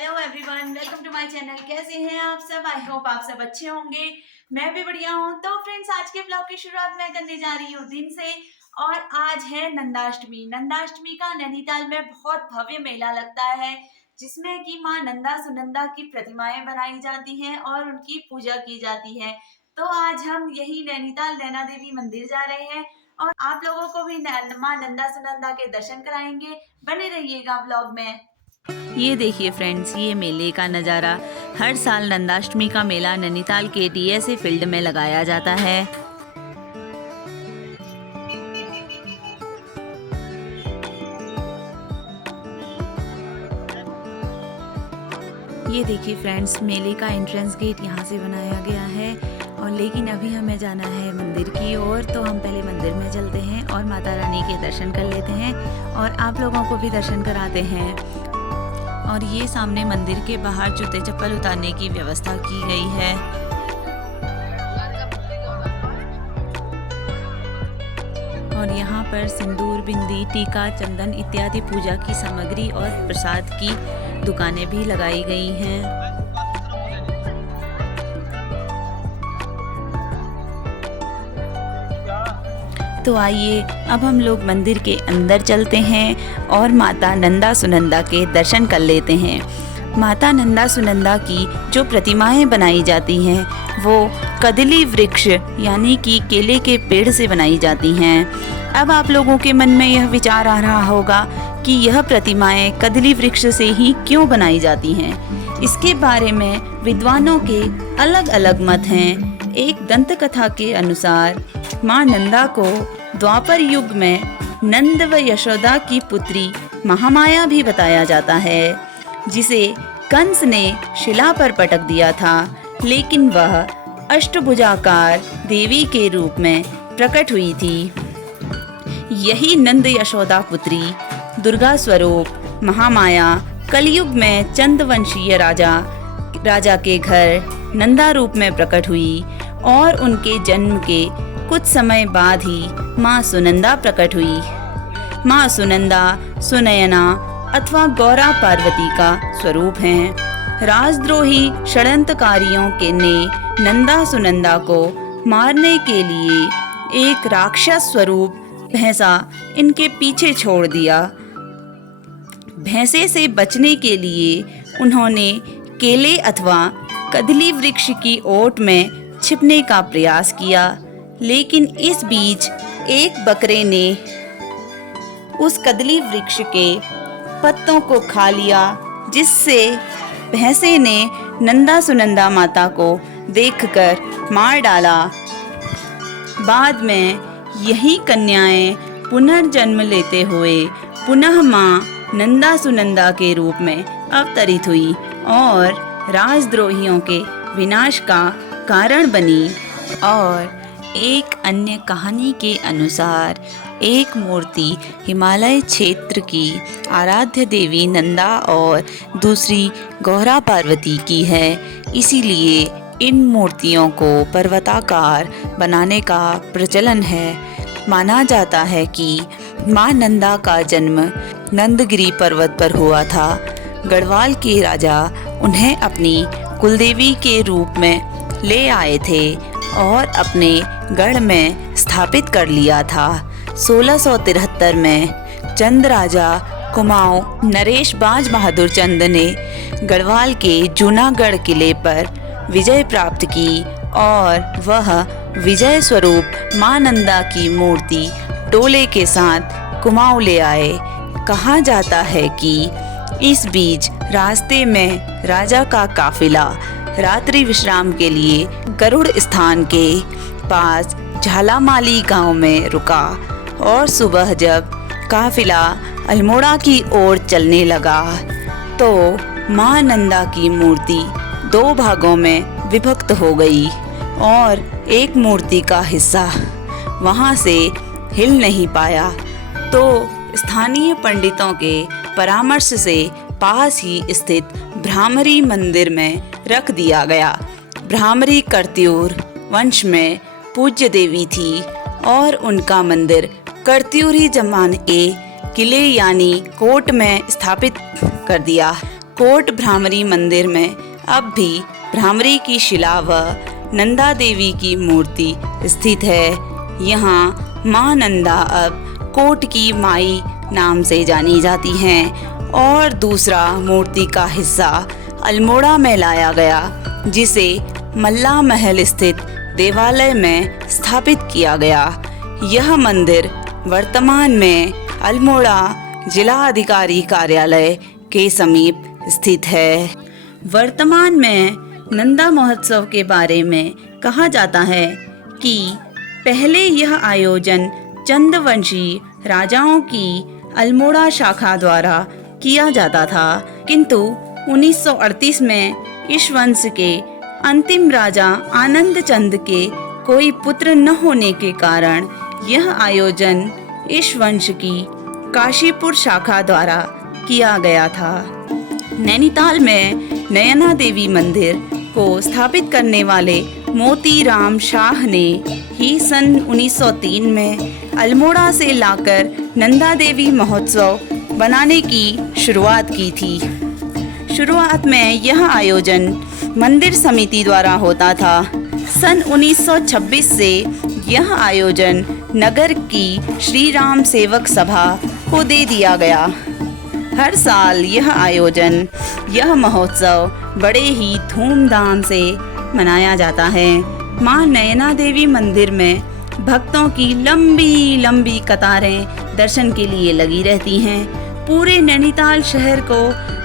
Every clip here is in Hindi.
Hello everyone, welcome to my channel. कैसे हैं आप सब? आई होप आप सब अच्छे होंगे। मैं भी बढ़िया हूँ। तो फ्रेंड्स, आज के ब्लॉग की शुरुआत मैं करने जा रही हूँ दिन से, और आज है नंदाष्टमी। नंदाष्टमी का नैनीताल में बहुत भव्य मेला लगता है, जिसमें कि माँ नंदा सुनंदा की प्रतिमाएं बनाई जाती हैं और उनकी पूजा की जाती है। तो आज हम यही नैनीताल नैना देवी मंदिर जा रहे हैं और आप लोगों को भी माँ नंदा सुनंदा के दर्शन कराएंगे। बने रहिएगा ब्लॉग में। ये देखिए फ्रेंड्स, ये मेले का नज़ारा। हर साल नंदाष्टमी का मेला नैनीताल के डीएसए फील्ड में लगाया जाता है। ये देखिए फ्रेंड्स, मेले का एंट्रेंस गेट यहाँ से बनाया गया है। और लेकिन अभी हमें जाना है मंदिर की ओर, तो हम पहले मंदिर में चलते हैं और माता रानी के दर्शन कर लेते हैं और आप लोगों को भी दर्शन कराते हैं। और ये सामने मंदिर के बाहर जूते चप्पल उतारने की व्यवस्था की गई है। और यहाँ पर सिंदूर, बिंदी, टीका, चंदन इत्यादि पूजा की सामग्री और प्रसाद की दुकानें भी लगाई गई हैं। तो आइए अब हम लोग मंदिर के अंदर चलते हैं और माता नंदा सुनंदा के दर्शन कर लेते हैं। माता नंदा सुनंदा की जो प्रतिमाएं बनाई जाती हैं वो कदली वृक्ष यानी कि केले के पेड़ से बनाई जाती हैं। अब आप लोगों के मन में यह विचार आ रहा होगा कि यह प्रतिमाएं कदली वृक्ष से ही क्यों बनाई जाती हैं। इसके बारे में विद्वानों के अलग अलग मत हैं। एक दंत कथा के अनुसार माँ नंदा को द्वापर युग में नंद व यशोदा की पुत्री महामाया भी बताया जाता है, जिसे कंस ने शिला पर पटक दिया था, लेकिन वह अष्टभुजाकार देवी के रूप में प्रकट हुई थी। यही नंद यशोदा पुत्री दुर्गा स्वरूप महामाया कलयुग में चंदवंशीय राजा के घर नंदा रूप में प्रकट हुई और उनके जन्म के कुछ समय बाद ही माँ सुनंदा प्रकट हुई। माँ सुनंदा सुनयना अथवा गौरा पार्वती का स्वरूप हैं। राजद्रोही षड्यंत्रकारियों के ने नंदा सुनंदा को मारने के लिए एक राक्षस स्वरूप भैंसा इनके पीछे छोड़ दिया। भैंसे से बचने के लिए उन्होंने केले अथवा कदली वृक्ष की ओट में छिपने का प्रयास किया, लेकिन इस बीच एक बकरे ने उस कदली वृक्ष के पत्तों को खा लिया, जिससे भैंसे ने नंदा सुनंदा माता को देखकर मार डाला। बाद में यही कन्याएं पुनर्जन्म लेते हुए पुनः मां नंदा सुनंदा के रूप में अवतरित हुई और राजद्रोहियों के विनाश का कारण बनी। और एक अन्य कहानी के अनुसार एक मूर्ति हिमालय क्षेत्र की आराध्य देवी नंदा और दूसरी गौरा पार्वती की है। इसीलिए इन मूर्तियों को पर्वताकार बनाने का प्रचलन है। माना जाता है कि माँ नंदा का जन्म नंदगिरी पर्वत पर हुआ था। गढ़वाल के राजा उन्हें अपनी कुलदेवी के रूप में ले आए थे और अपने गढ़ में स्थापित कर लिया था। 1673 में चंद राजा कुमाऊं नरेश बाज बहादुर चंद ने गढ़वाल के जूनागढ़ किले पर विजय प्राप्त की और वह विजय स्वरूप माँ नंदा की मूर्ति टोले के साथ कुमाऊं ले आए। कहा जाता है कि इस बीच रास्ते में राजा का काफिला रात्रि विश्राम के लिए गरुड़ स्थान के पास झालामाली गांव में रुका और सुबह जब काफिला अल्मोड़ा की ओर चलने लगा तो माँ नंदा की मूर्ति दो भागों में विभक्त हो गई और एक मूर्ति का हिस्सा वहां से हिल नहीं पाया। तो स्थानीय पंडितों के परामर्श से पास ही स्थित भ्रामरी मंदिर में रख दिया गया। भ्रामरी कर्त्यूर वंश में पूज्य देवी थी और उनका मंदिर कर्त्यूरी जमाने के किले यानी कोट में स्थापित कर दिया। कोट भ्रामरी मंदिर में अब भी भ्रामरी की शिला व नंदा देवी की मूर्ति स्थित है। यहाँ माँ नंदा अब कोट की माई नाम से जानी जाती हैं और दूसरा मूर्ति का हिस्सा अल्मोड़ा में लाया गया, जिसे मल्ला महल स्थित देवालय में स्थापित किया गया। यह मंदिर वर्तमान में अल्मोड़ा जिला अधिकारी कार्यालय के समीप स्थित है। वर्तमान में नंदा महोत्सव के बारे में कहा जाता है कि पहले यह आयोजन चंदवंशी राजाओं की अल्मोड़ा शाखा द्वारा किया जाता था, किंतु 1938 में इस वंश के अंतिम राजा आनंद चंद के कोई पुत्र न होने के कारण यह आयोजन इस वंश की काशीपुर शाखा द्वारा किया गया था। नैनीताल में नयना देवी मंदिर को स्थापित करने वाले मोती राम शाह ने ही सन 1903 में अल्मोड़ा से लाकर नंदा देवी महोत्सव बनाने की शुरुआत की थी। शुरुआत में यह आयोजन मंदिर समिति द्वारा होता था। सन 1926 से यह आयोजन नगर की श्री राम सेवक सभा को दे दिया गया। हर साल यह महोत्सव बड़े ही धूमधाम से मनाया जाता है। मां नयना देवी मंदिर में भक्तों की लंबी लंबी कतारें दर्शन के लिए लगी रहती हैं। पूरे नैनीताल शहर को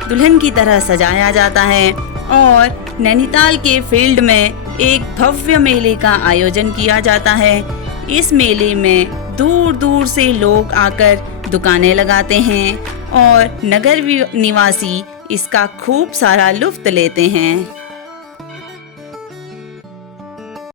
दुल्हन की तरह सजाया जाता है और नैनीताल के फील्ड में एक भव्य मेले का आयोजन किया जाता है। इस मेले में दूर दूर से लोग आकर दुकानें लगाते हैं और नगर निवासी इसका खूब सारा लुत्फ लेते हैं।